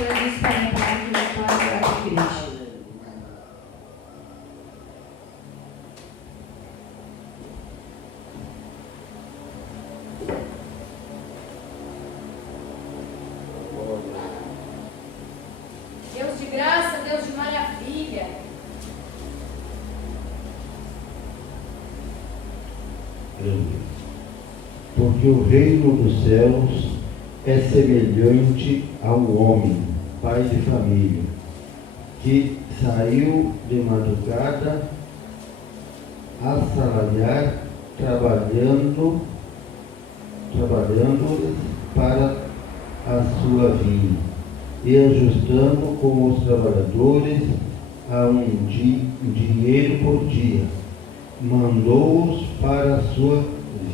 Senhor disse para mim que eu estou na igreja. Deus de graça, Deus de maravilha. Porque o reino dos céus é semelhante ao homem, pai de família, que saiu de madrugada a assalariar, trabalhando para a sua vinha, e ajustando com os trabalhadores a um dinheiro por dia, mandou-os para a sua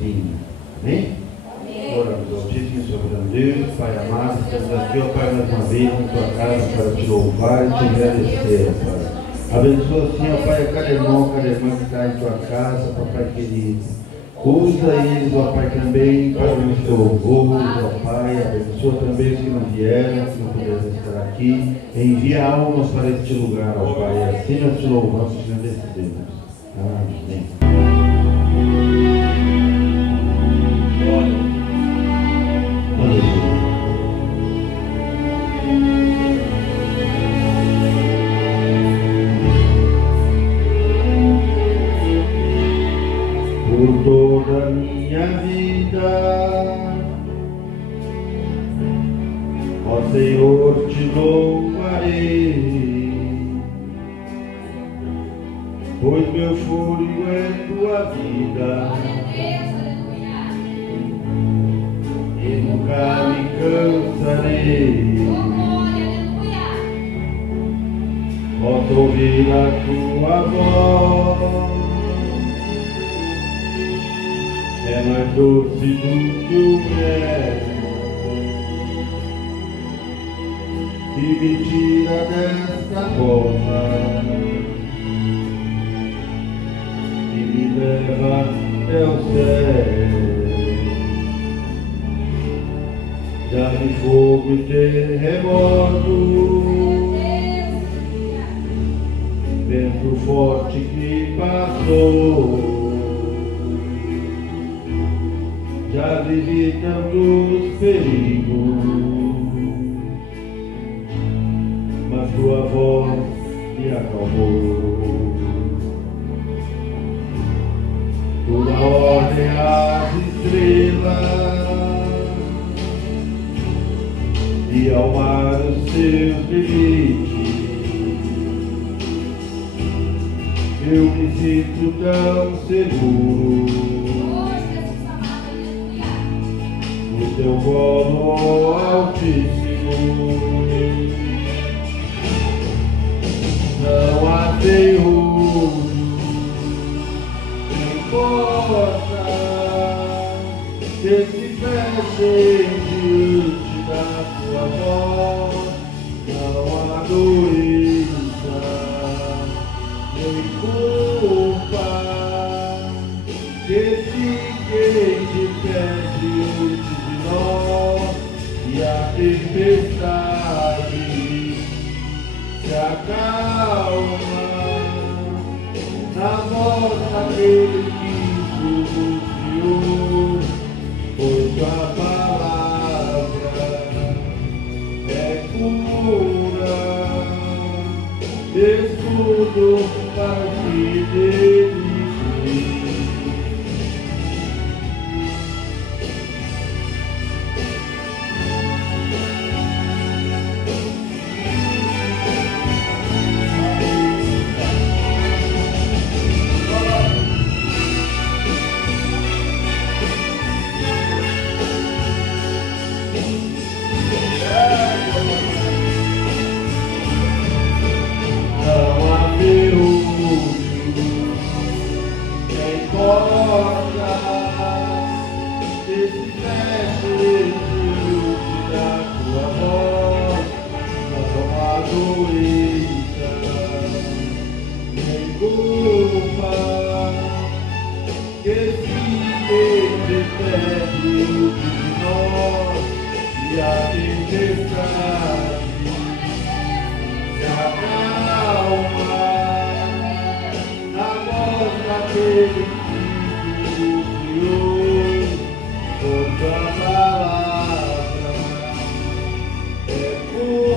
vinha. Amém? Oramos, Altíssimo e Soberano Deus, Pai amado, estamos aqui, ó Pai, mais uma vez na tua casa para te louvar e te agradecer, Pai. Abençoa, Senhor, ó Pai, cada irmão que está em tua casa, Papai querido. Usa eles, ó Pai, também para os louvores, ó Pai. Abençoa também os que não vieram, que não puderam estar aqui. Envia almas para este lugar, ó Pai. Assim nós te louvamos e te agradecemos. Amém. Por toda a minha vida, ó Senhor, te louvarei, pois meu fôlego é tua vida, e nunca me cansarei. Posso ouvir a tua voz, é mais doce do que o mel, e me tira desta forma, e me leva até o céu. Já vi fogo e terremoto, vento forte que passou. Já vivi tantos perigos, mas tua voz me acalmou. Tua ordem às estrelas e ao mar os seus limites. Eu me sinto tão seguro no teu colo, Altíssimo. Não há Senhor, não importa que se fechem diante da tua voz. Não há doença, nem culpa que fiquem de pé diante de nós, e a tempestade se acalma na voz daquele que nos criou, pois a palavra é cura, escudo para que dele fugir. Não há Deus,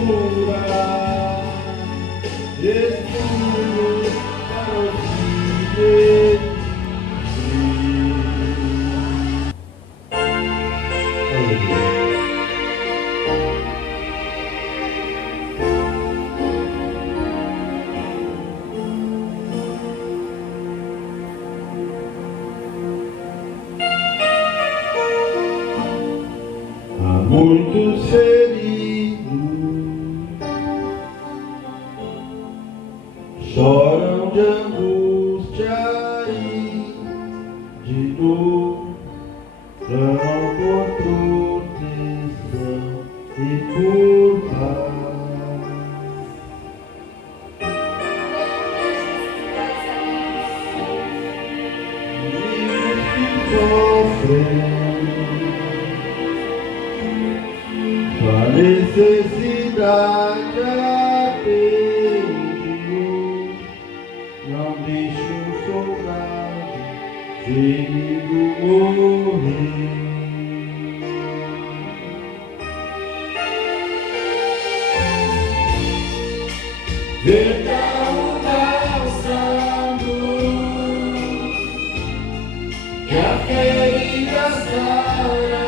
escudo para os que muitos feridos choram de angústia e de dor, clamam por proteção e por paz. Amigos que sofrem sua necessidade atende hoje, não deixe um soldado ferido morrer. Verta o bálsamo que a ferida sarará.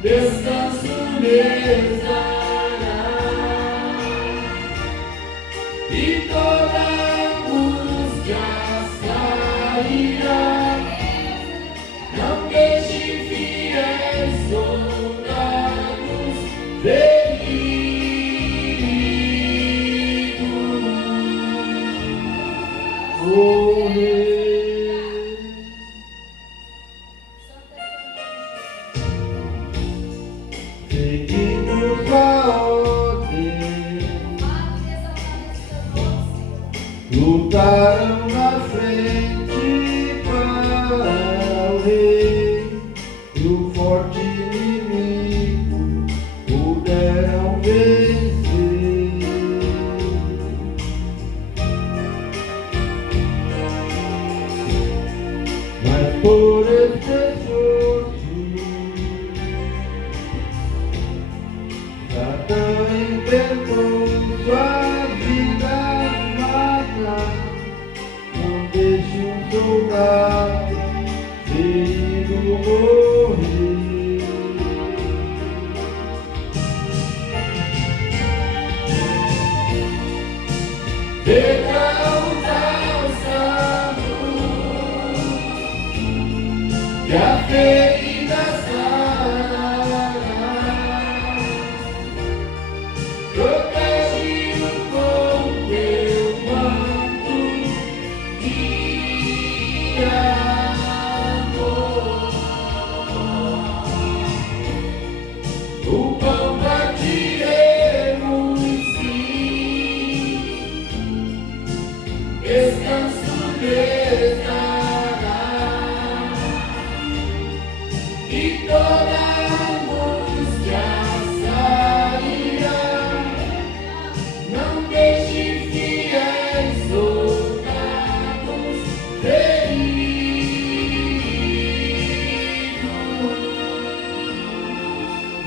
Descanso lhes dará e toda angústia sairá. Não deixe fiéis soldados feridos. Morrer. Seguimos a ordem, lutaram na frente para o rei, e o forte inimigo puderam vencer. Mas por este esforço Satã inventou suas vidas matar. Não deixe um soldado ferido morrer. Verta o bálsamo que a ferida sarará. Protege-o com teu manto de amor. O pão partiremos sim, descanso lhes dará e toda angústia sairá. Não deixe fiéis soldados feridos.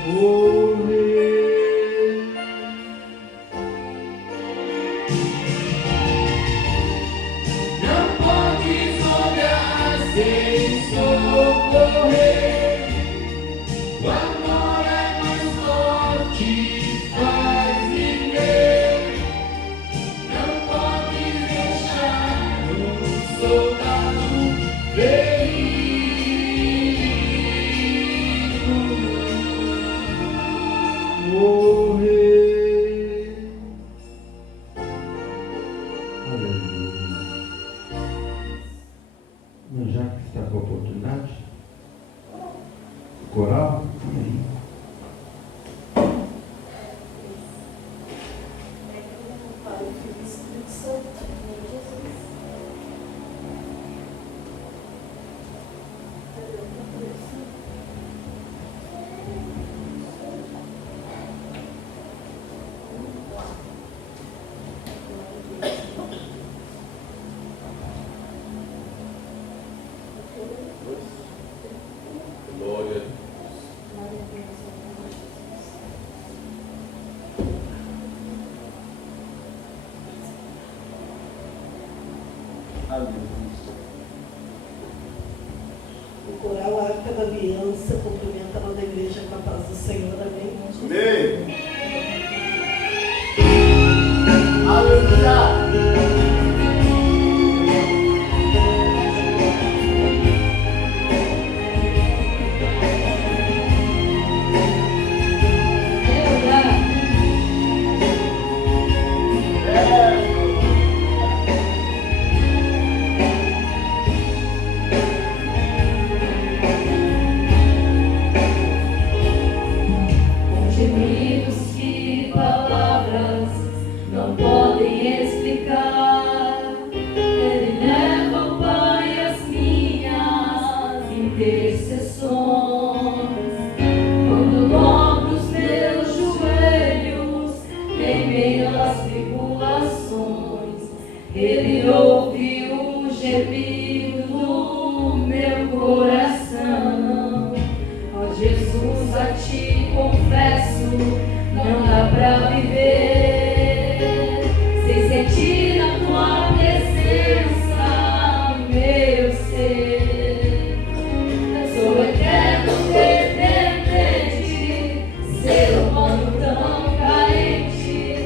Morrer. Não podes olhar sem socorrer. O amor é mais forte, faz viver. Não podes deixar um soldado ferido. Morrer. Aleluia. Mas já que está com a oportunidade, coral, amém. Coral Arca da Aliança, cumprimenta a amada igreja com a paz do Senhor, amém? Amém. Aleluia. Ele ouviu o gemido do meu coração. Ó Jesus, a ti confesso, não dá pra viver sem sentir a tua presença, meu ser. Sou eterno dependente, ser humano tão carente.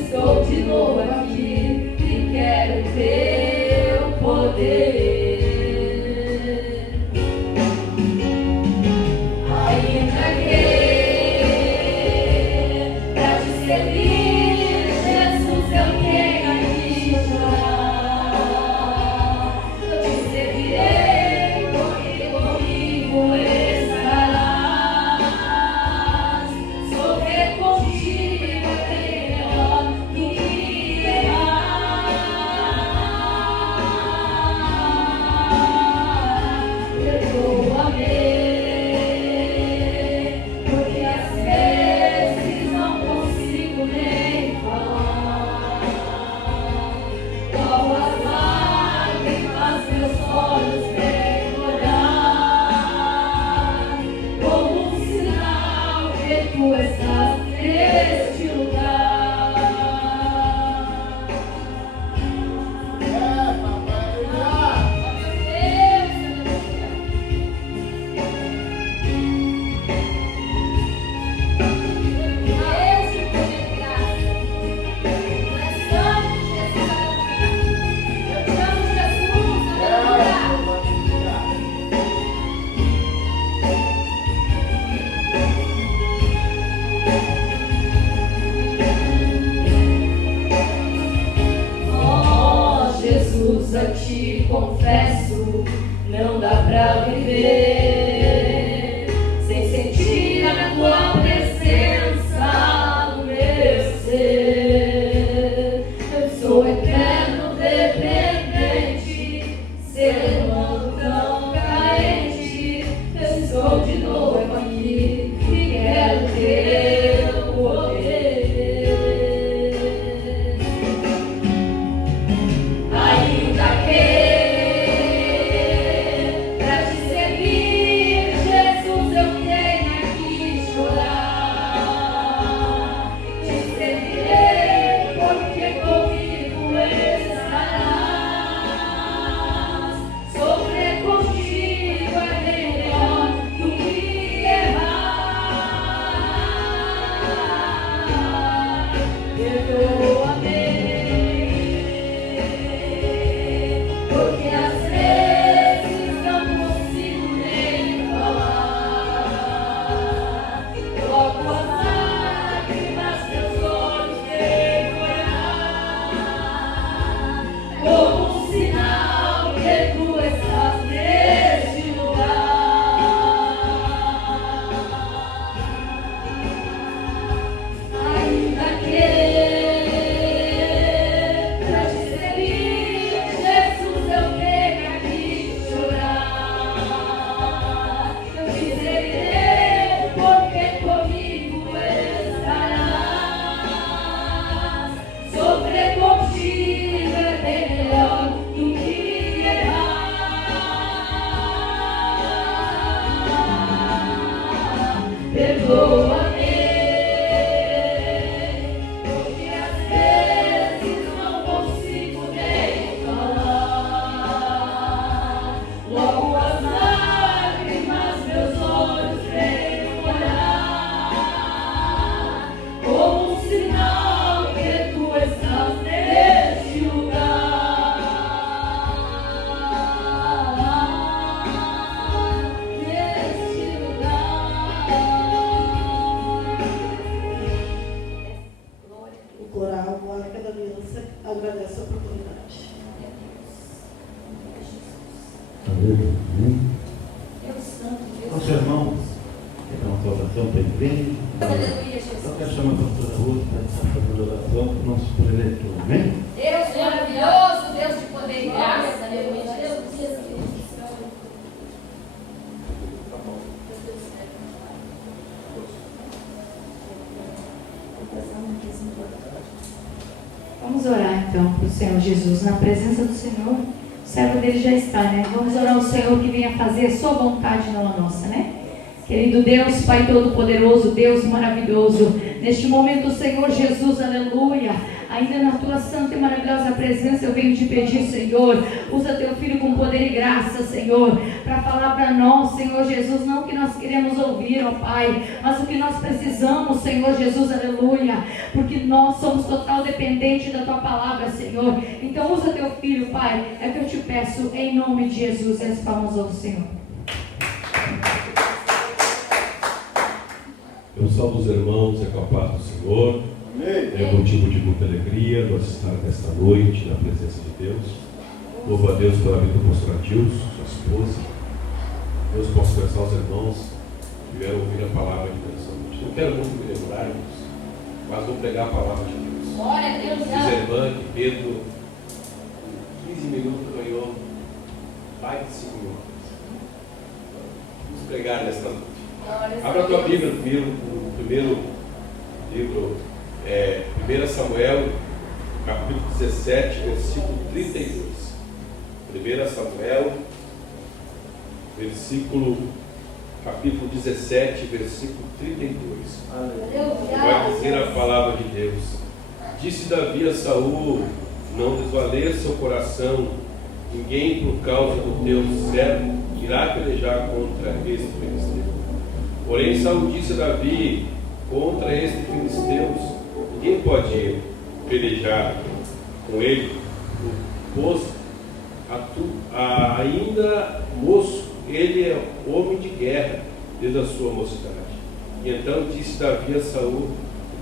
Estou de novo aqui. Quero teu poder, ainda que pra te servir, Jesus, eu tenha que chorar. Eu te servirei, porque comigo estarás. Sofrer contigo é melhor que errar. Porque às vezes não consigo nem falar. Logo as lágrimas meus olhos devem olhar, como um sinal que tu estás neste lugar. A ti confesso, não dá pra viver sem sentir a tua presença no meu ser. Eu sou eterno dependente, ser humano tão carente. Eu estou de novo aqui e quero teu poder. Porque às vezes não consigo nem falar. Logo as lágrimas meus olhos devem olhar, como um sinal que tu estás neste lugar. Ainda que perdoa-me, porque às vezes não consigo nem falar. Logo as lágrimas Deus. Amém? Deus Santo, Deus Nosso irmão, quer uma oração para a igreja? Aleluia, Jesus. Eu quero chamar a pastora Ruth para estar fazendo oração para o nosso preletor. Amém? Deus maravilhoso, Deus de poder e graça. Aleluia, Jesus. Vamos orar então para o Senhor Jesus, na presença do Senhor. O servo dele já está, né? Vamos orar ao Senhor que venha fazer a sua vontade, não a nossa, né? Querido Deus, Pai Todo-Poderoso, Deus maravilhoso, neste momento, Senhor Jesus, aleluia, ainda na tua santa e maravilhosa presença, eu venho te pedir, Senhor, usa teu filho com poder e graça, Senhor, para falar para nós, Senhor Jesus, não o que nós queremos ouvir, ó Pai, mas o que nós precisamos, Senhor Jesus, aleluia, porque nós somos total dependentes da tua palavra, Senhor. Então usa teu filho, Pai, é o que eu te peço, em nome de Jesus, e as palmas ao Senhor. Eu salvo os irmãos, é com a paz do Senhor. Amém. É motivo de muita alegria nós estar nesta noite na presença de Deus. Louvo a Deus pela vida do pastor Adilson, sua esposa. Deus possa começar os irmãos que vieram ouvir a palavra de Deus essa noite. Não quero muito me lembrar, mas vou pregar a palavra de Deus. Glória a Deus. Diz a irmã que Pedro, em 15 minutos, ganhou mais de 5 minutos. Vamos pregar nesta noite. Abra a tua Bíblia no primeiro livro, 1 Samuel, capítulo 17, versículo 32. 1 Samuel, capítulo 17, versículo 32. Vai dizer a palavra de Deus. Disse Davi a Saul: não desvaleça o coração, ninguém por causa do teu servo irá pelejar contra este filisteu. Porém Saul disse a Davi: contra estes filisteus ninguém pode pelejar com ele, pois ainda moço, ele é homem de guerra desde a sua mocidade. E então disse Davi a Saul: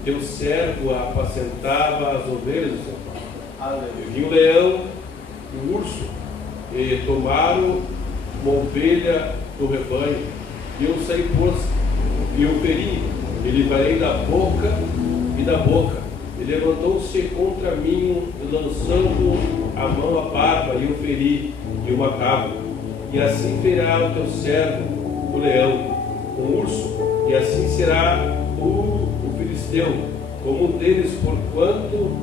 o teu servo apacentava as ovelhas do seu pai. Eu vi um leão e um urso, e tomaram uma ovelha do rebanho, e eu saí e eu feri, e livrei da boca e da boca. Ele levantou-se contra mim, lançando a mão à barba, e eu feri, e o matava. E assim ferirá o teu servo, o leão, o urso, e assim será o filisteu, como um deles, porquanto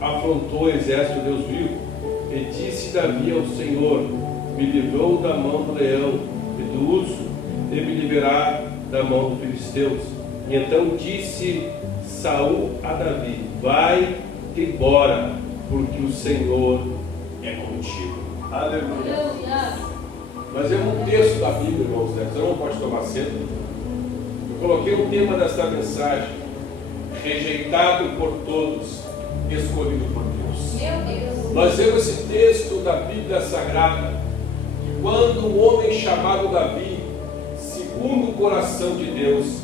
afrontou o exército de Deus vivo. E disse Davi ao Senhor: me livrou da mão do leão e do urso, e me liberar da mão dos filisteus. E então disse Saul a Davi: vai-te embora, porque o Senhor é contigo. Aleluia. Mas é um texto da Bíblia, irmãos, né? Você não pode tomar centro. Eu coloquei o tema desta mensagem: rejeitado por todos, escolhido por Deus. Meu Deus. Nós vemos esse texto da Bíblia Sagrada, que quando um homem chamado Davi, segundo o coração de Deus,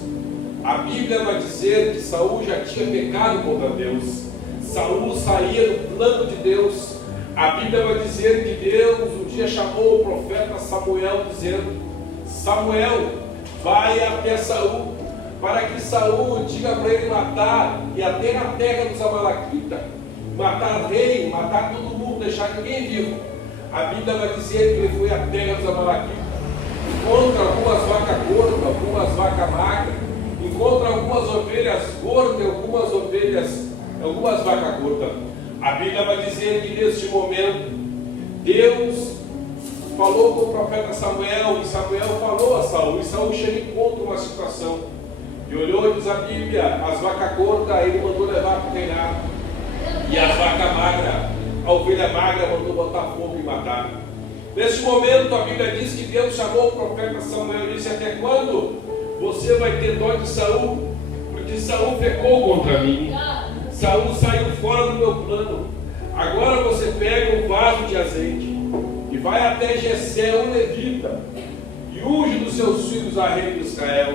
a Bíblia vai dizer que Saul já tinha pecado contra Deus. Saul saía do plano de Deus. A Bíblia vai dizer que Deus um dia chamou o profeta Samuel, dizendo: Samuel, vai até Saul, para que Saul diga para ele matar, e até na terra dos Amalequitas, matar rei, matar todo mundo, deixar ninguém vivo. A Bíblia vai dizer que ele foi à terra dos Amalequitas, encontra algumas vacas gordas, algumas vacas magras, encontra algumas ovelhas gordas, algumas vacas gordas. A Bíblia vai dizer que neste momento Deus falou com o profeta Samuel, e Samuel falou a Saul, e Saul chega e encontra uma situação, e olhou e diz a Bíblia: as vacas gordas ele mandou levar para o reinado, e as vacas magras, a ovelha magra mandou botar fogo e matar. Neste momento a Bíblia diz que Deus chamou o profeta Samuel e disse: até quando você vai ter dó de Saul? Porque Saul pecou contra mim, Saul saiu fora do meu plano. Agora você pega um vaso de azeite e vai até Jessé, o levita, e unge dos seus filhos a rei de Israel.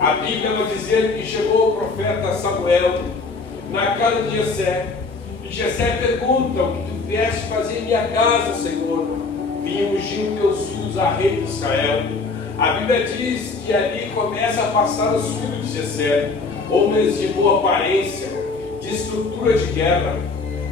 A Bíblia vai dizer que chegou o profeta Samuel na casa de Jessé, e Jessé pergunta: o que tu vieste fazer em minha casa, Senhor? vim ungir teus filhos a rei de Israel. A Bíblia diz que ali começa a passar os filhos de Jessé, homens de boa aparência, de estrutura de guerra.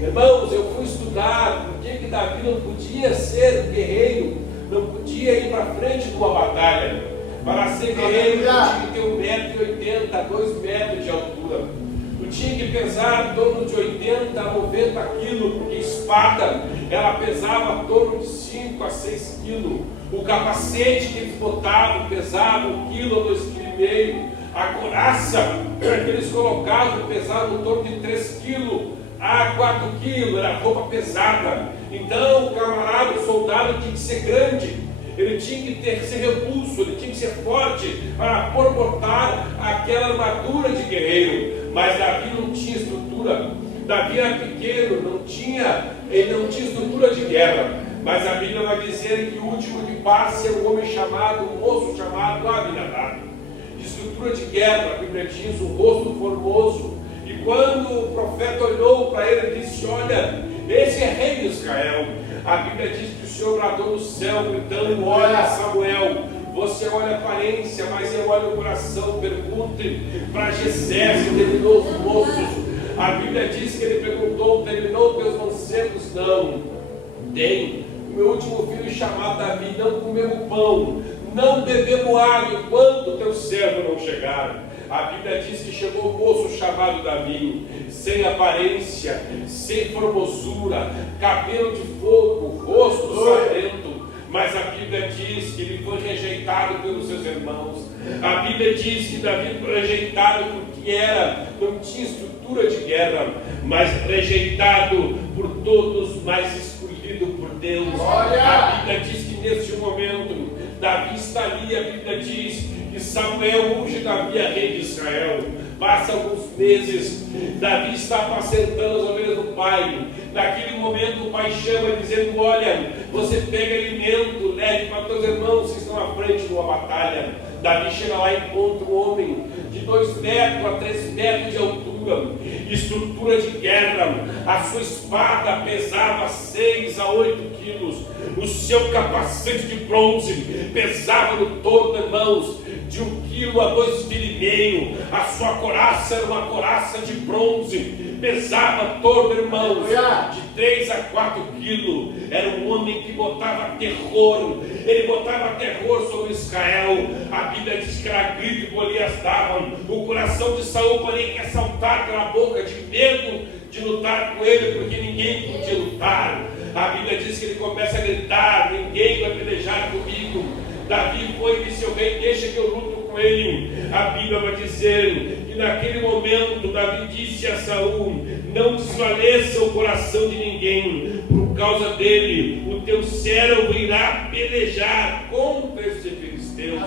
Irmãos, eu fui estudar por que Davi não podia ser guerreiro, não podia ir para frente de uma batalha. Para ser guerreiro, eu tinha que ter 1,80 m, 2 metros de altura. Eu tinha que pesar em torno de 80 a 90 quilos, porque espada, ela pesava em torno de 5 a 6 quilos. O capacete que eles botavam pesava 1 quilo a 2,5 kg. A couraça que eles colocavam pesava em torno de 3 quilos a 4 quilos. Era roupa pesada. Então o camarada, o soldado tinha que ser grande. Ele tinha que ser robustro, ele tinha que ser forte para portar aquela armadura de guerreiro. Mas Davi não tinha estrutura. Davi era pequeno, ele não tinha estrutura de guerra. Mas a Bíblia vai dizer que o último de passe é um homem chamado, um moço chamado Abinadab. De estrutura de guerra, a Bíblia diz, um rosto formoso. E quando o profeta olhou para ele e disse: olha, esse é rei de Israel. A Bíblia diz que o Senhor bradou no céu, gritando: olha, Samuel, você olha a aparência, mas eu olho o coração. Pergunte para Jessé se terminou os moços. A Bíblia diz que ele perguntou: terminou teus mancebos? Não. Tem. O meu último filho chamado Davi: não comemos pão, não bebemos água, enquanto teu servo não chegar. A Bíblia diz que chegou um moço chamado Davi, sem aparência, sem formosura, cabelo de fogo, rosto sangrento. Mas a Bíblia diz que ele foi rejeitado pelos seus irmãos. A Bíblia diz que Davi foi rejeitado porque não tinha estrutura de guerra, mas rejeitado por todos, mas escolhido por Deus. A Bíblia diz que neste momento Davi está ali. A Bíblia diz que Samuel unge Davi a rei de Israel. Passa alguns meses, Davi está apacentando as ovelhas do pai. Naquele momento o pai chama dizendo: olha, você pega alimento, leve para teus irmãos que estão à frente de uma batalha. Davi chega lá e encontra um homem de 2 metros a 3 metros de altura, estrutura de guerra. A sua espada pesava 6 a 8 quilos. O seu capacete de bronze pesava no torno, irmãos, de 1 quilo a 2,5 kg. A sua couraça era uma couraça de bronze, pesava torno, irmãos, de 3 a 4 quilos. Era um homem que botava terror. Ele botava terror sobre Israel. A Bíblia diz que era grito que Golias davam. O coração de Saul, porém, quer saltar pela boca, de medo de lutar com ele, porque ninguém podia lutar. A Bíblia diz que ele começa a gritar: ninguém vai pelejar comigo. Davi foi e disse ao rei: deixa que eu luto com ele. A Bíblia vai dizer que naquele momento Davi disse a Saul: não desfaleça o coração de ninguém, por causa dele o teu servo irá pelejar contra esse filisteu.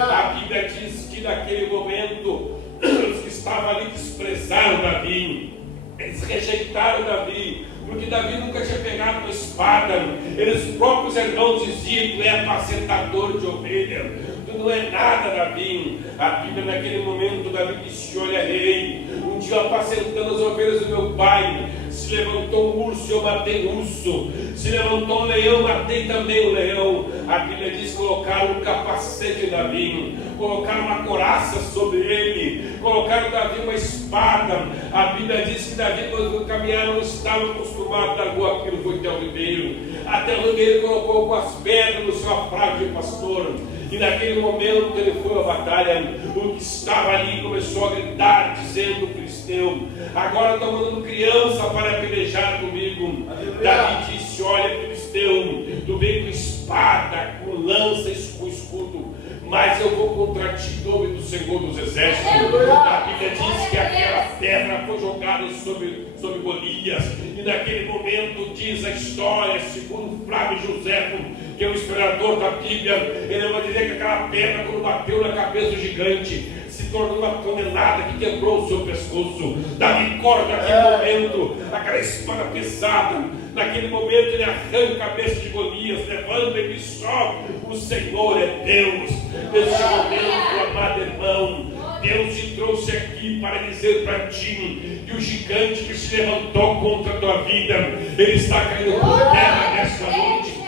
A Bíblia diz que naquele momento os que estavam ali desprezaram Davi, eles rejeitaram Davi, porque Davi nunca tinha pegado uma espada. Eles próprios irmãos diziam: tu é apacentador de ovelha, tu não é nada, Davi. A Bíblia naquele momento, Davi disse: olha, rei, um dia apacentando as ovelhas do meu pai, se levantou um urso e eu matei o urso, se levantou um leão, matei também o leão. A Bíblia diz que colocaram um capacete de Davi, colocaram uma couraça sobre ele, colocaram Davi uma espada. A Bíblia diz que Davi, quando caminharam, não estava acostumado, largou aquilo, foi até o ribeiro. Até o ribeiro colocou algumas pedras no seu afrado de pastor. E naquele momento ele foi à batalha. O que estava ali começou a gritar, dizendo: filisteu, agora estou mandando criança para pelejar comigo. Davi disse: olha, filisteu, tu vem com espada, com lança e com escudo, mas eu vou contra ti, em nome do Senhor dos Exércitos. A Bíblia diz que aquela pedra foi jogada sobre Golias. E naquele momento diz a história, segundo Flávio José, que é o historiador da Bíblia, ele vai dizer que aquela pedra, quando bateu na cabeça do gigante, se tornou uma tonelada que quebrou o seu pescoço. Davi corta naquele momento, aquela espada pesada. Naquele momento ele arranca a cabeça de Golias, levanta e diz: só o Senhor é Deus. Neste momento, amado irmão, Deus te trouxe aqui para dizer para ti que o gigante que se levantou contra a tua vida, ele está caindo por terra nesta noite.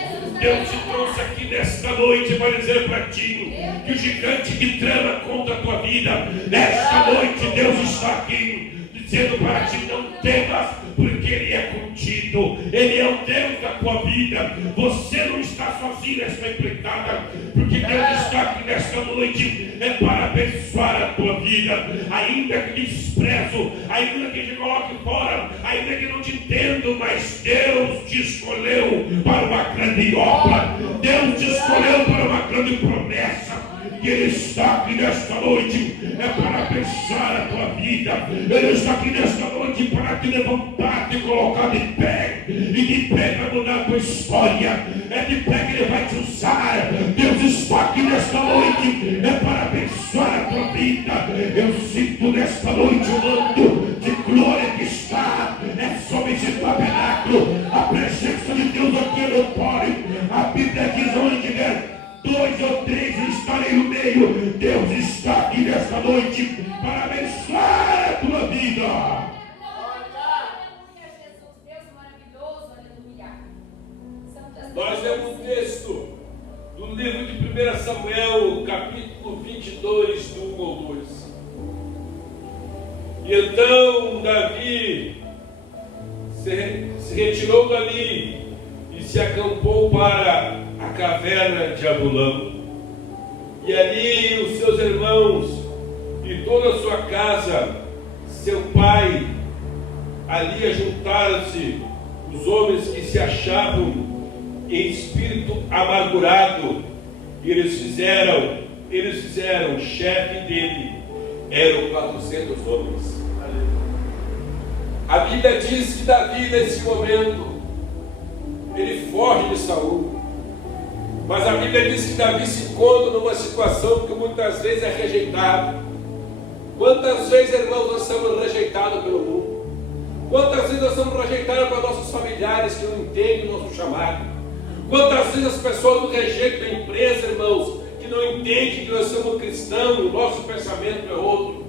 Deus te trouxe aqui nesta noite para dizer para ti que o gigante que trama contra a tua vida, nesta noite Deus está aqui dizendo para ti: não temas, porque Ele é contigo, Ele é o Deus da tua vida. Você não está sozinho nesta empreitada, porque Deus está aqui nesta noite para abençoar a tua vida. Ainda que te desprezo, ainda que te coloque fora, ainda que não te entendo, mas Deus te escolheu para uma grande obra, Deus te escolheu para uma grande promessa. E Ele está aqui nesta noite para abençoar a tua vida. Ele está aqui nesta noite para te levantar, te colocar de pé, e de pé para mudar a tua história. É de pé que Ele vai te usar. Deus está aqui nesta noite para abençoar a tua vida. Eu sinto nesta noite o manto de glória que está sobre esse tabernáculo. A presença de Deus aqui no pode. A Bíblia diz: onde tiver 2 ou 3 estarem no meio, Deus está aqui nesta noite para abençoar a tua vida. Deus maravilhoso, aleluia. Nós lemos um texto do livro de 1 Samuel, capítulo 22, do 1 ao 2. E então Davi se retirou dali e se acampou para a caverna de Adulão. E ali os seus irmãos e toda a sua casa, seu pai, ali ajuntaram-se os homens que se achavam em espírito amargurado. E eles fizeram chefe dele, eram 400 homens. A Bíblia diz que Davi, nesse momento, ele foge de Saul. Mas a Bíblia diz que Davi se encontra numa situação que muitas vezes é rejeitado. Quantas vezes, irmãos, nós somos rejeitados pelo mundo? Quantas vezes nós somos rejeitados por nossos familiares que não entendem o nosso chamado? Quantas vezes as pessoas nos rejeitam na empresa, irmãos, que não entendem que nós somos cristãos, o nosso pensamento é outro.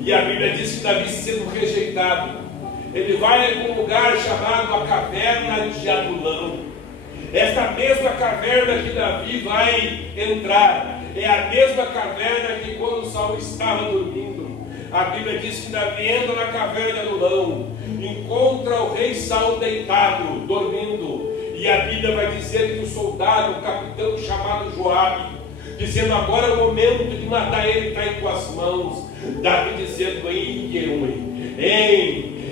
E a Bíblia diz que Davi, sendo rejeitado, ele vai a um lugar chamado a caverna de Adulão. Esta mesma caverna que Davi vai entrar é a mesma caverna que quando Saul estava dormindo. A Bíblia diz que Davi entra na caverna de Adulão, encontra o rei Saul deitado, dormindo. E a Bíblia vai dizer que o soldado, o capitão chamado Joabe, dizendo: agora é o momento de matar ele, está em tuas mãos. Davi dizendo: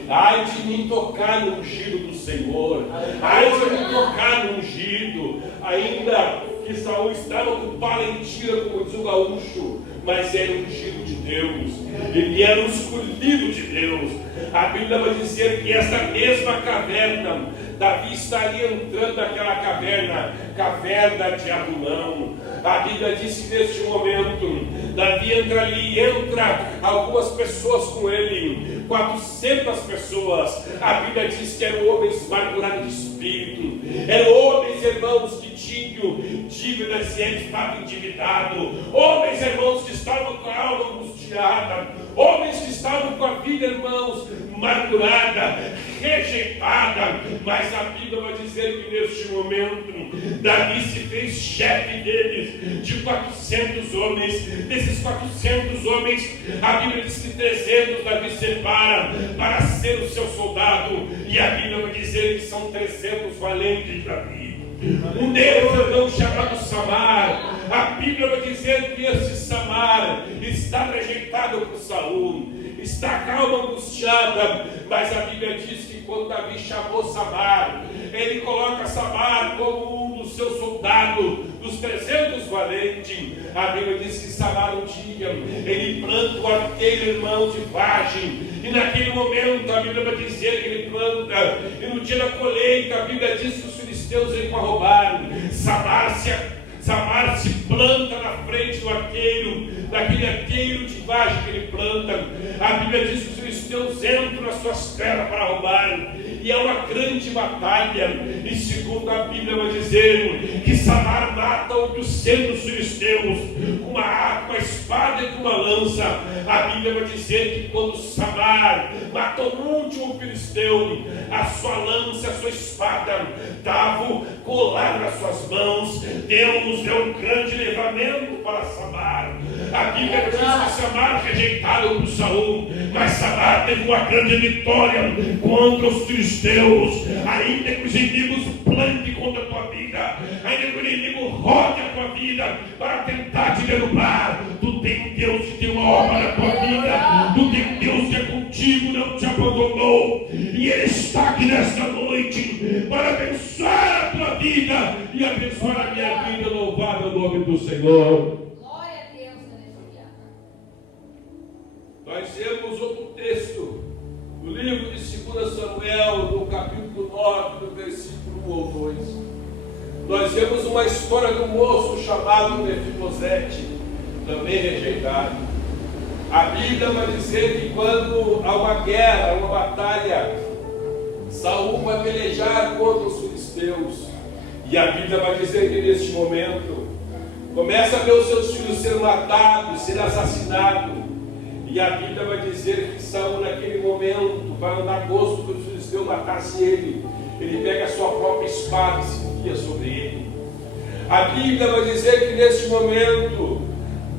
ai de me tocar no ungido do Senhor, ai de me tocar no ungido. Ainda que Saul estava com valentia, como diz o gaúcho, mas era o ungido de Deus, ele era o escolhido de Deus. A Bíblia vai dizer que essa mesma caverna, Davi estaria entrando naquela caverna de Adulão. A Bíblia diz que neste momento Davi entra ali, entra algumas pessoas com ele, 400 pessoas. A Bíblia diz que eram homens amargurados de espírito, eram homens, irmãos, que tinham dívidas e eles estavam endividados, homens, irmãos, que estavam com a alma angustiada, homens que estavam com a vida, irmãos, amargurada, rejeitada. Mas a Bíblia vai dizer que neste momento Davi se fez chefe deles, de 400 homens. Desses 400 homens, a Bíblia diz que 300 Davi separa para ser o seu soldado, e a Bíblia vai dizer que são 300 valentes de Davi. Um deles, irmão, chamado Samar. A Bíblia vai dizer que esse Samar está rejeitado por Saul, está com a alma angustiada. Mas a Bíblia diz que quando Davi chamou Samar, ele coloca Samar como um dos seus soldados, dos 300 valentes. A Bíblia diz que Samar um dia, ele planta o arqueiro, irmão, de vagem. E naquele momento a Bíblia vai dizer que ele planta, e no dia da colheita a Bíblia diz que os filisteus vêm para roubar. Samar se planta na frente do arqueiro, daquele arqueiro de vagem que ele planta. A Bíblia diz que os filisteus entram nas suas terras para roubar, e é uma grande batalha. E segundo a Bíblia vai dizer que Samar mata 800 filisteus com uma arma, uma espada e com uma lança. A Bíblia vai dizer que quando Samar matou o último filisteu, a sua lança, a sua espada estavam coladas nas suas mãos. Deus deu um grande livramento para Samar. A Bíblia diz que Samar rejeitado por Saul, mas Samar teve uma grande vitória contra os filisteus. Ainda que os inimigos plantem contra a tua vida, ainda que o inimigo rode a tua vida para tentar te derrubar, tu tem um Deus que tem uma obra na tua vida, tu tem um Deus que é contigo, não te abandonou, e Ele está aqui nesta noite para abençoar a tua vida e abençoar a minha vida. Louvado é o nome do Senhor. Glória a Deus, aleluia. Nós temos outro texto no livro de 2 Samuel, no capítulo 9, no versículo 1 ou 2. Nós temos uma história de um moço chamado Mefibosete, também rejeitado. A Bíblia vai dizer que quando há uma guerra, uma batalha, Saul vai pelejar contra os filisteus. E a Bíblia vai dizer que neste momento começa a ver os seus filhos serem matados, serem assassinados. E a Bíblia vai dizer que Saul naquele momento vai andar a gosto que os filisteus matassem ele. Ele pega a sua própria espada e se enfia sobre ele. A Bíblia vai dizer que nesse momento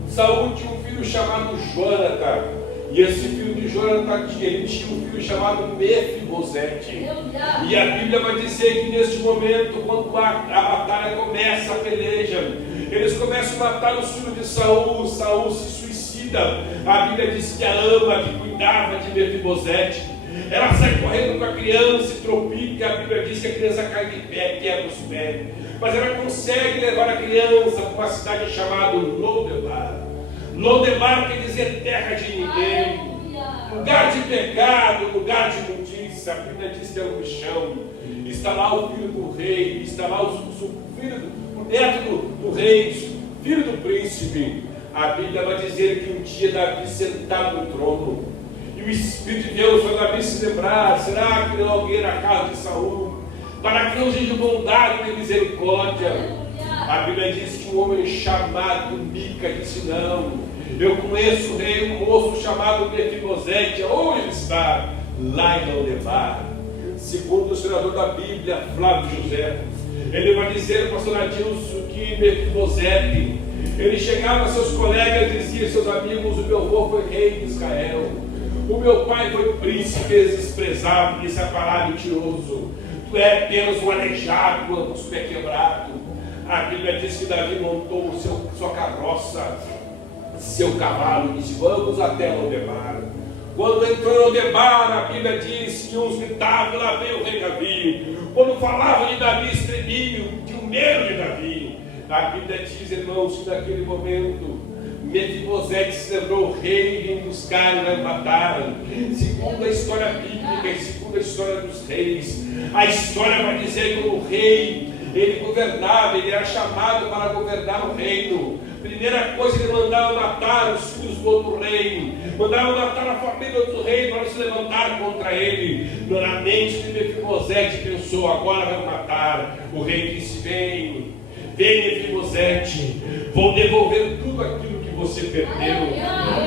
Saul tinha um filho chamado Jonathan. E esse filho de Jonathan, ele tinha um filho chamado Mefibosete. E a Bíblia vai dizer que neste momento, quando a batalha começa, a peleja, eles começam a matar os filhos de Saul. Saul se suicida. A Bíblia diz que a ama que cuidava de Mefibosete, ela sai correndo com a criança e tropica. A Bíblia diz que a criança cai de pé, quebra os pés. Mas ela consegue levar a criança para uma cidade chamada Lodebar. Lodebar quer dizer terra de ninguém, lugar de pecado, lugar de injustiça. A Bíblia diz que é um bichão. Está lá o filho do rei, está lá o filho, o neto do rei, filho do príncipe. A Bíblia vai dizer que um dia Davi sentado no trono, e o Espírito de Deus vai Davi se lembrar: será que não alguém na casa de Saul, para que use de bondade e de misericórdia? A Bíblia diz que um homem chamado Mica disse: não, eu conheço o rei, um moço chamado Mefibosete. Onde ele está? Lá em Lodebar. Segundo o historiador da Bíblia, Flávio José, ele vai dizer, pastor Adilson, que Mefibosete, ele chegava a seus colegas e dizia a seus amigos: o meu avô foi rei de Israel, o meu pai foi príncipe, eles desprezavam, disse a palavra: mentiroso, tu é apenas um aleijado, com os pés quebrados. A Bíblia diz que Davi montou sua carroça, seu cavalo, e disse: vamos até Lodebar. Quando entrou em Lodebar, a Bíblia diz que uns gritavam: lá veio o rei Davi. Quando falavam de Davi, estremiam, tinham medo de Davi. A Bíblia diz, irmãos, que naquele momento Mefibosete se lembrou: o rei vem buscar e vai matar. Segundo a história bíblica e segundo a história dos reis, a história vai dizer que o rei, ele governava, ele era chamado para governar o reino. Primeira coisa, ele mandava matar os filhos do outro rei, mandava matar a família do outro rei para se levantar contra ele. Na mente de Mefibosete pensou: agora vai matar. O rei disse: vem Mefibosete, vou devolver tudo aquilo que você perdeu,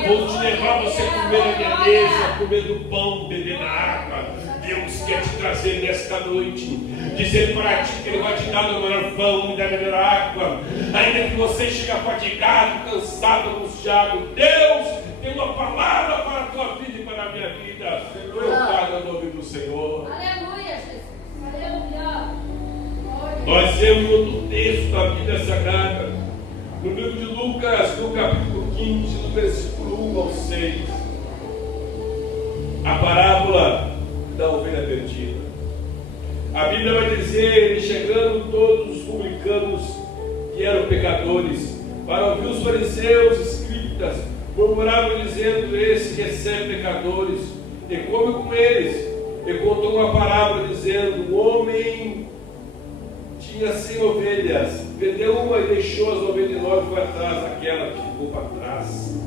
vou te levar você a comer a minha mesa, comer do pão, beber na água. Deus quer te trazer nesta noite, dizer para ti que Ele vai te dar o melhor pão e da melhor água. Ainda que você chegue fatigado, cansado, angustiado, Deus tem uma palavra para a tua vida e para a minha vida. Louvado é o nome do Senhor. Aleluia, Jesus. Aleluia. Nós temos outro texto da Bíblia Sagrada, no livro de Lucas, no capítulo 15, no versículo 1 ao 6. A parábola da ovelha perdida. A Bíblia vai dizer: e chegando todos os publicanos que eram pecadores, para ouvir os fariseus, escribas, murmuravam dizendo: esse recebe pecadores e come com eles. E contou uma parábola dizendo: um homem tinha 100 ovelhas, vendeu uma e deixou as 99 para trás, aquela que ficou para trás.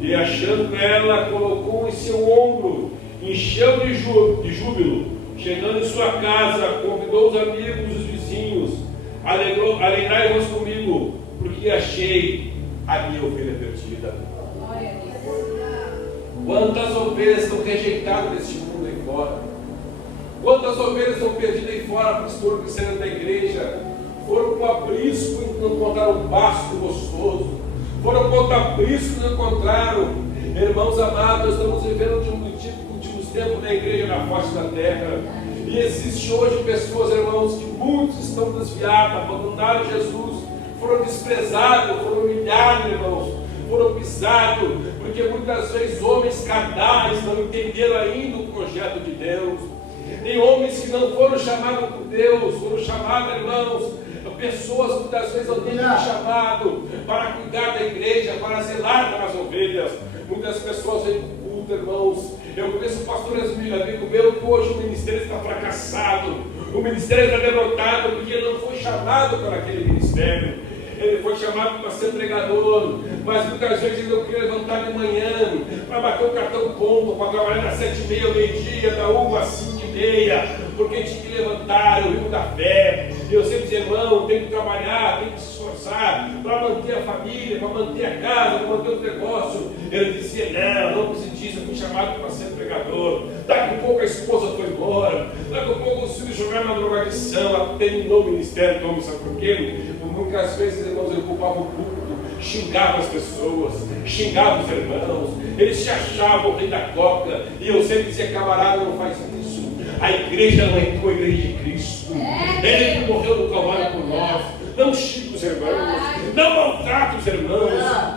E achando ela, colocou em seu ombro, encheu de júbilo. Chegando em sua casa, convidou os amigos e os vizinhos. Alegrai-vos comigo, porque achei a minha ovelha perdida. Glória a Deus. Quantas ovelhas estão rejeitadas neste mundo aí fora? Quantas ovelhas estão perdidas aí fora, pastor, que saíram da igreja? Foram com aprisco e não encontraram um pasto gostoso. Foram com aprisco e não encontraram. Irmãos amados, estamos vivendo últimos tempos na igreja na face da terra. E existe hoje pessoas, irmãos, que muitos estão desviados, abandonaram Jesus, foram desprezados, foram humilhados, irmãos, foram pisados, porque muitas vezes homens carnais não entenderam ainda o projeto de Deus. Tem homens que não foram chamados por Deus, foram chamados, irmãos, pessoas muitas vezes não têm chamado para cuidar da igreja, para zelar pelas ovelhas. Muitas pessoas vêm para o culto, irmãos. Eu conheço pastores amigos meus que hoje o ministério está fracassado, o ministério está derrotado, porque ele não foi chamado para aquele ministério. Ele foi chamado para ser pregador, mas muitas vezes ele não queria levantar de manhã para bater o cartão ponto, para trabalhar das 7h30 ao meio-dia, da 1 às 5h30, porque tinha que levantar o rio da fé. E eu sempre dizia, irmão, tem que trabalhar, tem que se esforçar para manter a família, para manter a casa, para manter o negócio. Ele dizia, não preciso disso, eu fui chamado para ser pregador. Daqui a pouco a esposa foi embora, daqui a pouco os filhos jogaram na drogadição, ela terminou o ministério, então, sabe por quê? Muitas vezes, irmãos, ele ocupava o púlpito, xingava as pessoas, xingava os irmãos, eles se achavam o rei da coca, e eu sempre dizia, camarada, não faz isso. A igreja não é tua, a igreja de Cristo. Ele que morreu no Calvário por nós. Não xingue os irmãos, não maltrate os irmãos,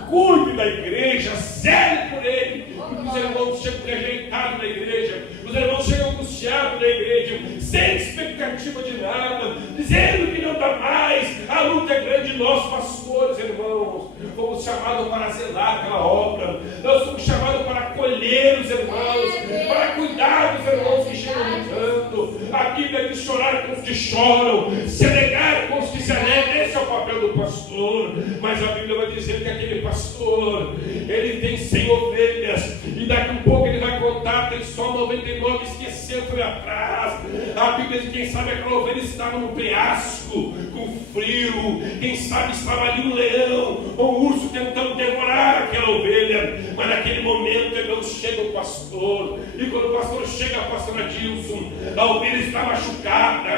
cuide da igreja, zele por ele. Porque os irmãos chegam rejeitados da igreja, os irmãos chegam angustiados da igreja, sem expectativa de nada, dizendo que não dá mais. A luta é grande. Nós, pastores, irmãos, fomos chamados para zelar pela obra, nós fomos chamados para acolher os irmãos, para cuidar dos irmãos que chegam lutando. A Bíblia diz chorar com os que choram, se alegrar com os que se alegram. Esse é o papel do pastor. Mas a Bíblia vai dizer que aquele pastor, ele tem 100 ovelhas, e daqui a pouco ele vai contar, tem só 99, esqueceu, foi atrás. A Bíblia diz, quem sabe aquela ovelha estava no penhasco, com frio, quem sabe estava ali um leão, um urso tentando devorar aquela ovelha. Mas naquele momento, irmão, chega o pastor, e quando o pastor chega, a pastora Dilson, a ovelha está machucada,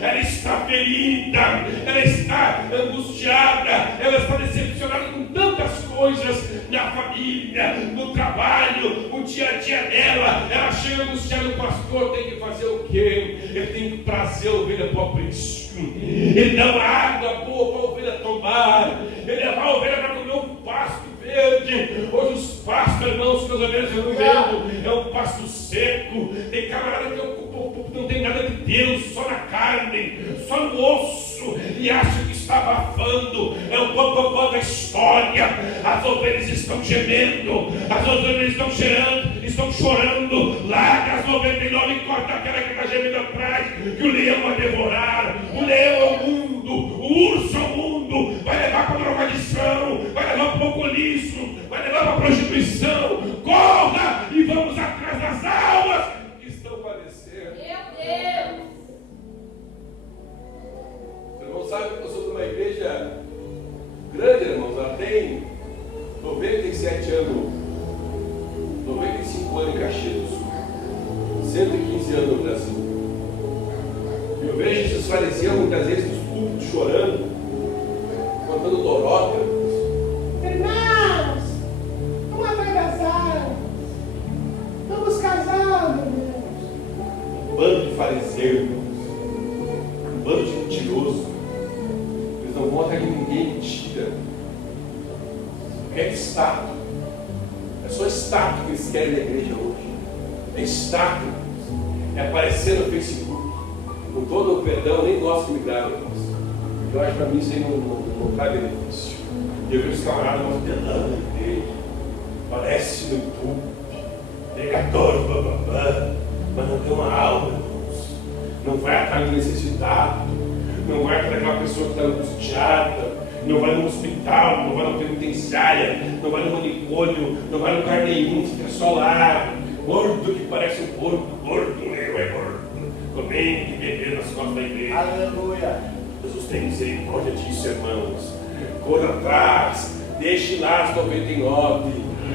ela está ferida, ela está angustiada, ela está decepcionada com tantas coisas na família, no trabalho, no dia a dia dela. Ela chega angustiada, o pastor tem que fazer o quê? Ele tem que trazer a ovelha para o aprisco, ele dá uma água boa para a ovelha tomar, ele leva a ovelha para comer um pasto verde. Hoje os pastos, irmãos, que os ovelhas estão vendo, é um pasto seco. Tem camarada que não tem nada de Deus, só na carne, só no osso, e acha que está abafando. É o popopó da história. As ovelhas estão gemendo, as ovelhas estão chorando. Larga as 99 e corta aquela que está gemendo atrás, que o leão vai devorar. O leão é o mundo, o urso é o mundo, vai levar para a drogadição, vai levar para o alcoolismo, vai levar para a prostituição. Corra e vamos atrás das almas que estão padecendo. Meu Deus! Você não sabe que eu sou de uma igreja grande, irmãos. Ela tem 97 anos, 95 anos em Caxias do Sul, 115 anos no Brasil. E eu vejo esses fariseus muitas vezes nos cultos chorando, contando dorota. Irmãos, vamos atrás das almas, vamos casar, meu Deus. Um bando de fariseus, irmãos. Um bando de mentirosos. Eles não vão atrás de ninguém, mentira. É status. É só status que eles querem na igreja hoje. É status. É aparecer no Facebook. Com todo o perdão, nem gosto que me gravem, irmãos. Eu acho que para mim isso aí não traz benefício. E eu vejo os camaradas modelando na igreja. Parece no YouTube. Pregador, bababá. Mas não tem uma alma, irmãos. Não vai atrás do necessitado. Não vai atrás daquela pessoa que está angustiada. Não vai no hospital, não vai na penitenciária, não vai no manicômio, não vai no lugar nenhum, fica só lá. Gordo que parece um porco, gordo, eu é gordo. Comendo e bebendo nas costas da igreja. Aleluia. Jesus tem misericórdia disso, irmãos. Corra atrás, deixe lá as 99.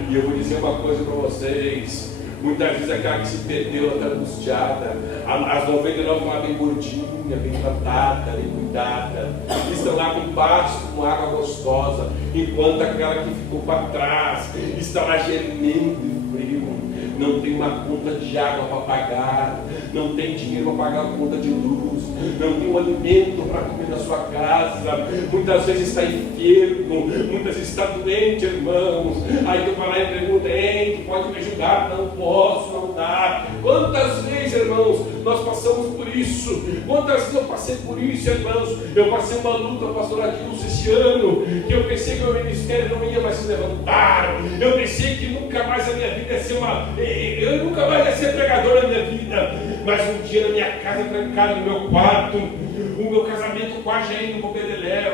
E eu vou dizer uma coisa para vocês. Muitas vezes aquela que se perdeu, ela está angustiada. As 99 estão lá bem gordinha, bem tratada, bem cuidada. Estão lá com pasto, com água gostosa. Enquanto aquela que ficou para trás está lá gemendo e frio. Não tem uma conta de água para pagar, não tem dinheiro para pagar a conta de luz, não tem um alimento para comer na sua casa, muitas vezes está enfermo, muitas vezes está doente, irmãos. Aí tu vai lá e pergunta: ei, pode me ajudar? Não posso, não dá. Quantas vezes, irmãos, nós passamos por isso? Quantas vezes eu passei por isso, irmãos? Eu passei uma luta, pastor Adilson, esse ano, que eu pensei que o meu ministério não ia mais se levantar, eu pensei que nunca mais a minha vida ia ser eu nunca mais ia ser pregador na minha vida. Mas um dia na minha casa, trancado no meu quarto, o meu casamento quase indo para o beleléu,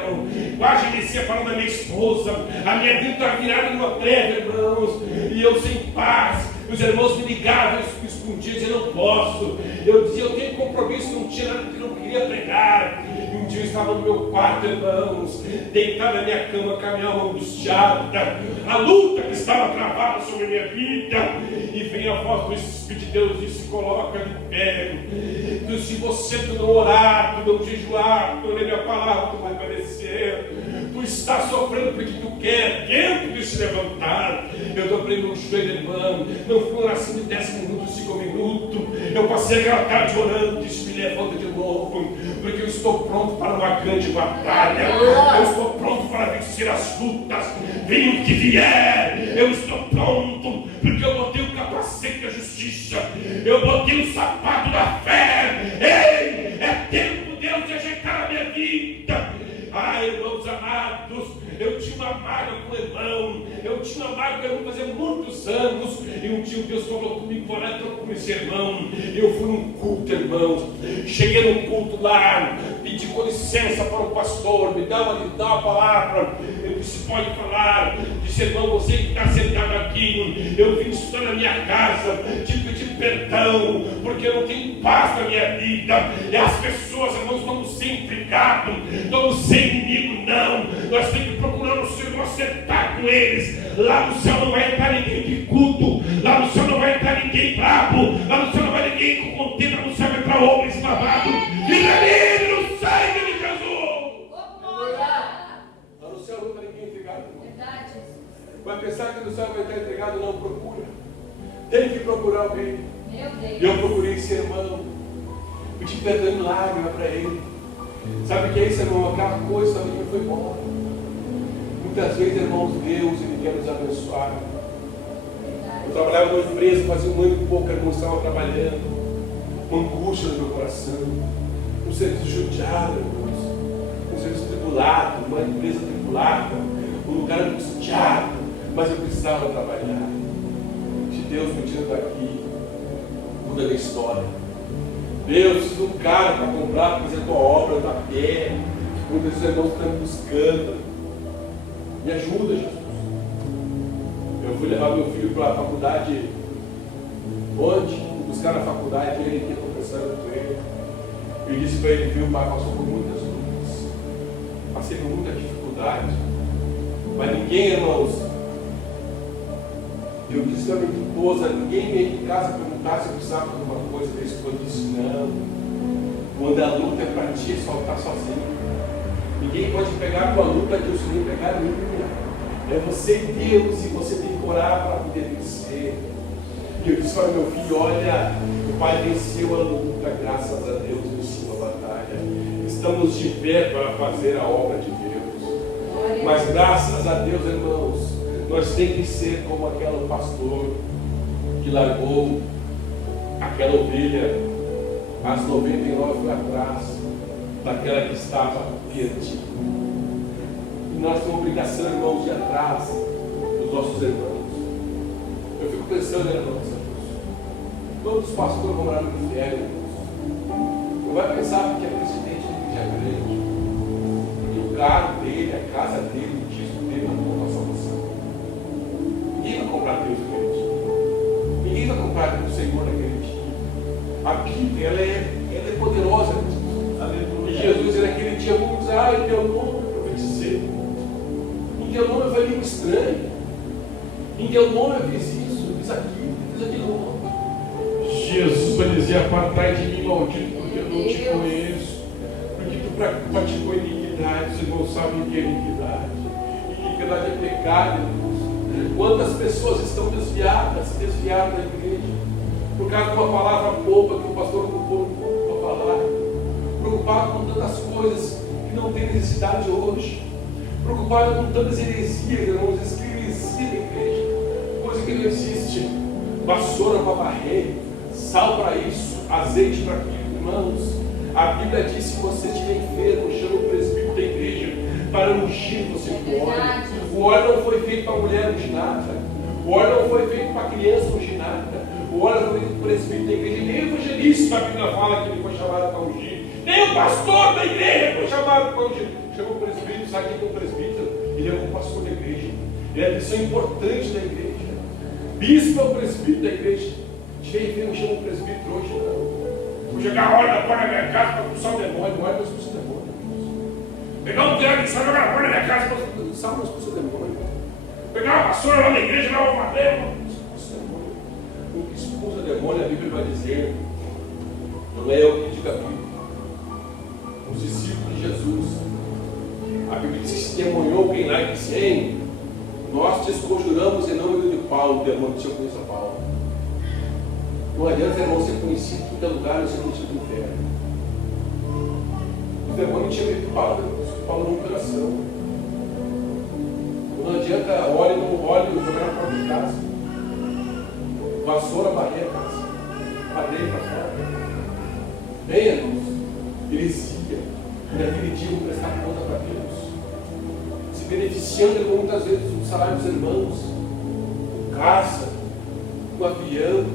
quase me separando da minha esposa, a minha vida estava virada numa treva, irmãos, e eu sem paz. Os irmãos me ligavam, eu escondia, dizia: não posso. Eu dizia: eu tenho compromisso, não tinha nada, que não queria pregar. E um dia eu estava no meu quarto, irmãos, deitado na minha cama, com a minha alma angustiada, a luta que estava travada sobre a minha vida, e vem a voz do Espírito de Deus e se coloca de pé. Então, se você não orar, tu não jejuar, tu não ler minha palavra, tu vai padecer. Tu está sofrendo porque tu quer tempo de se levantar. Eu dobrei meu joelho, irmão. Não foi uma oração de 10 minutos, 5 minutos. Eu passei aquela tarde orando, disse: me levanta de novo, porque eu estou pronto para uma grande batalha. Eu estou pronto para vencer as lutas. Venha o que vier, eu estou pronto, porque eu botei o capacete da justiça, eu botei o sapato da fé. Ei, é tempo, Deus, de ajeitar a minha vida. Ah, irmãos amados, eu tinha uma mágoa com o irmão, eu tinha uma mágoa que eu fazia muitos anos, e um dia Deus falou comigo: vou lá e trocou com esse irmão. Eu fui num culto, irmãos, cheguei num culto lá, pedi com licença para o pastor, me dá uma palavra. Eu disse: pode falar. Disse: irmão, você que está sentado aqui, eu vim estudar na minha casa, te pedir perdão, porque eu não tenho paz na minha vida, e as pessoas, irmãos, estamos sem brigado, estamos sem inimigo, não. Nós temos que procurar o Senhor, acertar com eles. Lá no céu não vai entrar ninguém de culto, lá no céu não vai entrar ninguém brabo, lá no céu não vai ninguém com contenda, no céu vai entrar homens lavados e livres no sangue de Jesus. Lá no céu não vai ninguém entregado, não. Vai pensar que no céu vai estar entregado? Não, procura. Tem que procurar alguém. E eu procurei esse irmão, pedi perdão em lágrimas para ele. Sabe o que é isso, irmão? Aquela coisa também que foi embora. Muitas vezes, irmãos, Deus, Ele quer nos abençoar. Eu trabalhava numa empresa, fazia um ano e pouco, irmãos, estava trabalhando, uma angústia no meu coração, um serviço judiado, irmãos, um serviço tribulado, uma empresa tribulada, um lugar angustiado, mas eu precisava trabalhar. Se Deus me tira daqui, muda a minha história. Deus, preciso de um cara para comprar, para fazer a tua obra, eu estou a pé. Muitos irmãos estão me buscando. Me ajuda, Jesus. Eu fui levar meu filho para a faculdade. Onde? Buscar na faculdade, ele aqui conversando com ele. Eu disse para ele: viu, pai, passou por muitas lutas, passei por muita dificuldade, mas ninguém, irmãos, eu disse para minha esposa: ninguém veio em casa perguntar se eu precisava de alguma coisa. A esposa disse: não, quando a luta é para ti, só está sozinho. Ninguém pode pegar a tua luta, Deus, nem pegar a minha. É você e Deus, e você tem que orar para poder vencer. E eu disse para meu filho: olha, o pai venceu a luta, graças a Deus, venceu a batalha. Estamos de pé para fazer a obra de Deus. Mas graças a Deus, irmãos, nós temos que ser como aquele pastor que largou aquela ovelha, as 99 foi atrás daquela que estava perdida. E nós temos obrigação, irmãos, de ir atrás dos nossos irmãos. Eu fico pensando, irmãos, todos os pastores vão morar no inferno, irmãos. Não vai pensar que é presidente de igreja grande, porque o carro dele, a casa dele, o disco dele não compra a salvação. Ninguém vai comprar Deus naquele dia. Ninguém vai comprar o Senhor naquele dia. A Bíblia, ela é poderosa. E Jesus, naquele dia, vamos dizer: Em teu nome eu falei língua estranha. Em teu nome eu fiz isso, fiz aquilo, fiz aquilo. Jesus vai dizer: apartai de mim, maldito, porque eu não te conheço. Porque tu praticou iniquidade, vocês não sabem o que é iniquidade. Iniquidade é pecado, irmãos. Quantas pessoas estão desviadas da igreja, por causa de uma palavra boba que o pastor ocupou para falar, preocupado com tantas coisas que não tem necessidade hoje, preocupado com tantas heresias, irmãos, heresia da igreja, coisa que não existe, vassoura para varrer, sal para isso, azeite para aquilo, irmãos. A Bíblia diz: se você estiver enfermo, chama o presbítero da igreja para ungir você com óleo. O óleo não foi feito para a mulher ungir nada, o óleo não foi feito para a criança ungir nada, o óleo foi feito para o presbítero da igreja. Nem o evangelista da Bíblia fala que ele foi chamado para ungir, nem o pastor da igreja foi chamado para ungir. Chama o presbítero. Sabe quem é o presbítero? Ele é o pastor da igreja, ele é a missão importante da igreja. Bispo é o presbítero da igreja. Não chama o presbítero hoje, não. Vou jogar óleo na porta da minha casa para expulsar o demônio. O óleo não expulsa o demônio. Pegar um teatro e só jogar na porta da minha casa para expulsar o demônio. Pegar uma vassoura lá na igreja, lá uma madeira, expulsa o demônio. O que expulsa o demônio, a Bíblia vai dizer, não é eu que digo a Bíblia. Os discípulos de Jesus, a Bíblia diz que se demoniou quem lá e disse: ei, nós te conjuramos em nome de Paulo. O demônio disse: eu conheço a Paulo. Não adianta, irmão, ser conhecido em todo lugar, você não tinha inferno. O demônio tinha medo de Paulo no coração. Não adianta óleo jogar na porta de casa, vassoura, barrer a casa, madeira para fora. Bem, irmãos, heresia, naquele dia vão prestar conta para Deus, se beneficiando muitas vezes do salário dos irmãos, com casa, com avião,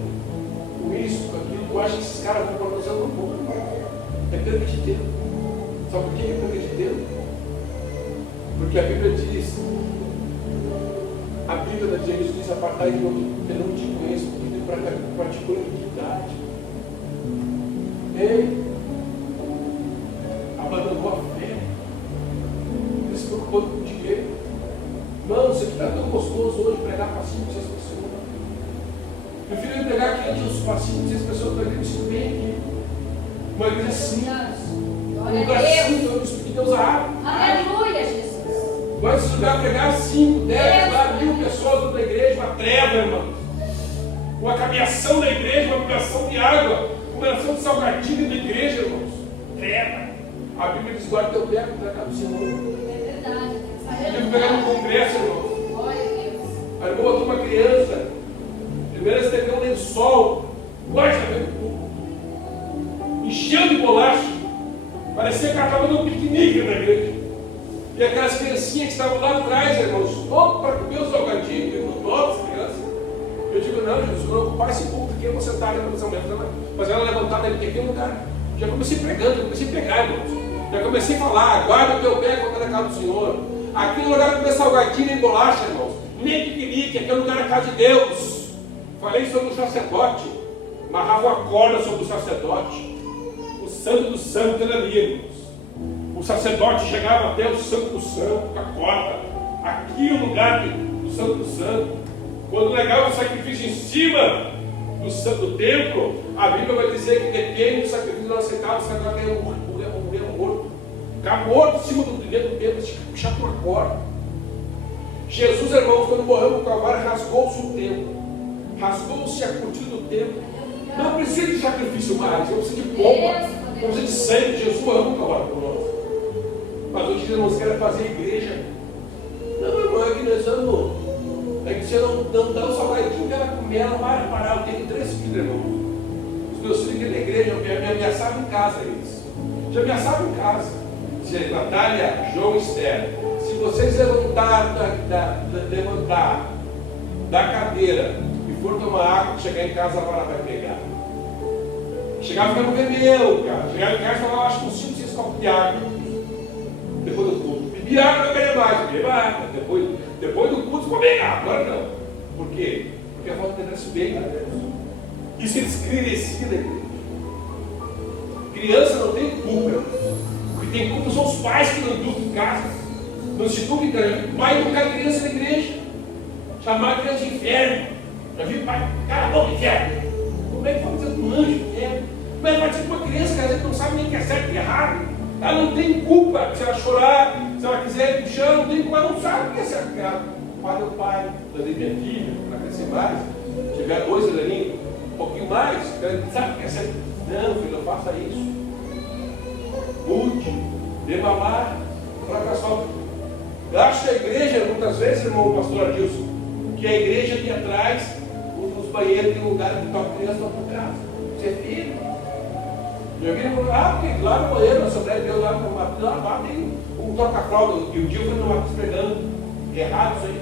com isso, com aquilo. Tu acha que esses caras vão para você? Não vão. É perda de tempo. Sabe por que é perda de tempo? Porque a Bíblia diz, Jesus diz: apartai de mim, porque eu não te conheço, porque tu praticou iniquidade. Ei, abandonou a fé, ele se preocupou com o dinheiro. Não, isso aqui está tão gostoso hoje, pregar para 5, 6 pessoas. Prefiro pregar 500 para 5, 6 pessoas para ele, me sinto bem aqui. Uma igreja simples, um lugar simples, onde o Espírito de Deus abre. Aleluia, Jesus. Vai esse lugar pregar 5, 10, 1.000 pessoas dentro da igreja, uma treva, irmão. Uma caminhação da igreja, uma caminhação de água, uma caminhação de salgadinho da igreja, irmãos. Treva. A Bíblia diz: guarda teu pé para cá do Senhor. É verdade. Tem que pegar no congresso, irmão. Glória a Deus. A irmã botou uma criança. Primeiro você pegou um lençol, guarda encheu de bolacha. Parecia que ela estava num piquenique na igreja. E aquelas criancinhas que estavam lá atrás, irmãos, loucos para comer os salgadinhos, irmãos, novas crianças. Eu digo: não, Jesus, quando eu ocupar esse público aqui, eu vou sentar ali na mulher, fazer ela levantar dali, porque aqui é um lugar. Já comecei pregando, já comecei a pregar, irmãos. Já comecei a falar: guarda o teu pé contra a casa do Senhor. Aqui no lugar de comer salgadinho e bolacha, irmãos, nem piquenique, aqui é o lugar da casa de Deus. Falei sobre o sacerdote, amarrava uma corda sobre o sacerdote, o santo do santo era ali, irmãos. O sacerdote chegava até o santo do santo com a corda. Aqui é o lugar do santo do santo. Quando legava o sacrifício em cima do templo, a Bíblia vai dizer que depende do sacrifício não aceitava, o sacerdote ia morrer morto. Ficar morto em cima do templo, puxar por uma corda. Jesus, irmãos, quando morreu no Calvário, rasgou-se o templo. Rasgou-se a cortina do templo. Não precisa de sacrifício mais, não precisa de pompa, não precisa de sangue. Jesus morreu no Calvário por nós. Mas hoje irmãos querem fazer igreja. Não, irmão, é que nós vamos. É que você não dá um salgadinho que ela comer, ela vai parar. Eu tenho 3 filhos, irmão. Os meus filhos aqui na igreja me ameaçavam em casa, eles. Já ameaçavam em casa. Dizia: Natália, João e Esther, se vocês levantar da cadeira e for tomar água, chegar em casa, ela vai pegar. Chegava ficando bebeu, cara. Chegava em casa e falava: acho que uns 5, 6 copos de água. Depois do culto. Bebi água, não queria mais. Beba água. Depois do culto, ficou bem água. Agora não. Por quê? Porque a falta de respeito a Deus. Isso eles cresciam na igreja. Criança não tem culpa. O que tem culpa são os pais que não educam em casa. No instituto, vai educar criança na igreja. Chamar a criança de inferno. Já vi pai, cara, bom inferno. Como é que vai dizer com um anjo inferno? Como é que vai dizer com uma criança, cara, que não sabe nem o que é certo e errado? Ela não tem culpa. Se ela chorar, se ela quiser ir no chão, não tem culpa, ela não sabe o que é certo e errado. Pai é o pai, eu dei minha filha, para crescer mais. Se tiver 2 aninhos, um pouquinho mais, sabe o que é certo? Não, filho, não faça isso. Mude, dê mamar, fracassou. Eu acho que a igreja, muitas vezes, irmão pastor Adilson, que a igreja ali atrás, os banheiros tem um lugar que toca criança para tua casa. Você é filho. Já viram? Porque lá no banheiro, na Assembleia de Deus, lá tem um toca-fralda. E um dia eu fui no Matheus pregando. Errado isso aí.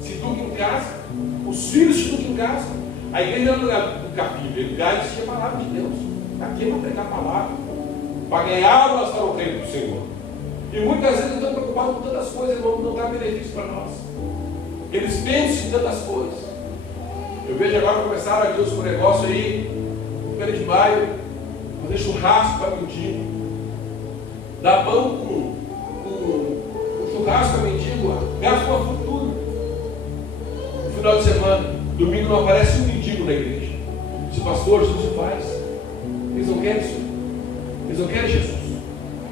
Se educa em casa, os filhos se educam em casa. A igreja não é um lugar do capítulo, é um lugar de assistir a palavra de Deus. Aqui é para pregar a palavra. Para ganhar ou nós para o reino do Senhor. E muitas vezes estão preocupados com tantas coisas, irmão, que não dá benefício para nós. Eles pensam em tantas coisas. Eu vejo agora começaram a Deus com um negócio aí, no 1 de maio, fazer churrasco para mendigo. Dar pão com churrasco para mendigo, gasta uma fortuna. No final de semana, domingo não aparece um mendigo na igreja. Se pastor, Jesus faz. Eles não querem isso. Eles não querem Jesus.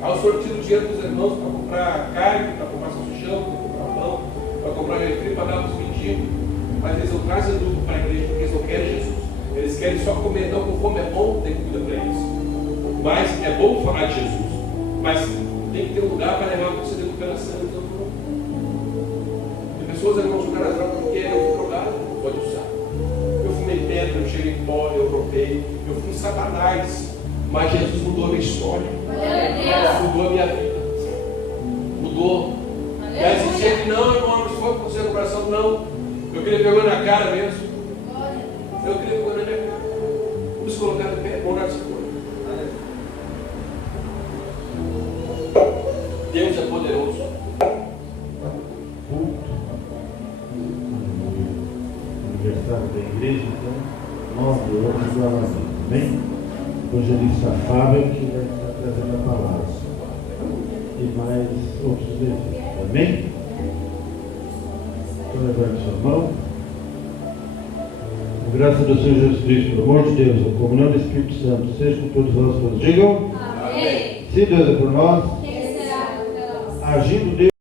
Aí o Senhor tira o dinheiro dos irmãos para comprar carne, para comprar salsichão, para comprar pão, para comprar refri, para dar para os mendigos. Mas eles não trazem lucro para a igreja porque eles não querem Jesus. Eles querem só comer. Então, com fome é bom ter comida para eles. Mas é bom falar de Jesus. Mas tem que ter um lugar para levar você de recuperação. Tem pessoas, irmãos, que o cara droga porque eu fui drogado, pode usar. Eu fumei pedra, eu cheirei pó, eu roubei, eu fui satanás. Mas Jesus mudou a minha história. Mudou a minha vida. Mudou. E aí você dizer que não, irmão, não foi por seu coração, não. Eu queria pegar na cara mesmo. Eu queria pegar na minha cara. Vamos colocar de pé, orar esse corpo. Deus é poderoso. Aniversário da igreja, então, 9 horas do Alameda. Amém? Hoje ele está Fábio que vai estar trazendo a palavra. E mais outros deveres. Amém? Então levante sua mão. A graça do Senhor Jesus Cristo, o amor de Deus, a comunhão do Espírito Santo, seja com todos nós, todos digam. Amém. Se Deus é por nós, Quem será por nós? agindo Deus.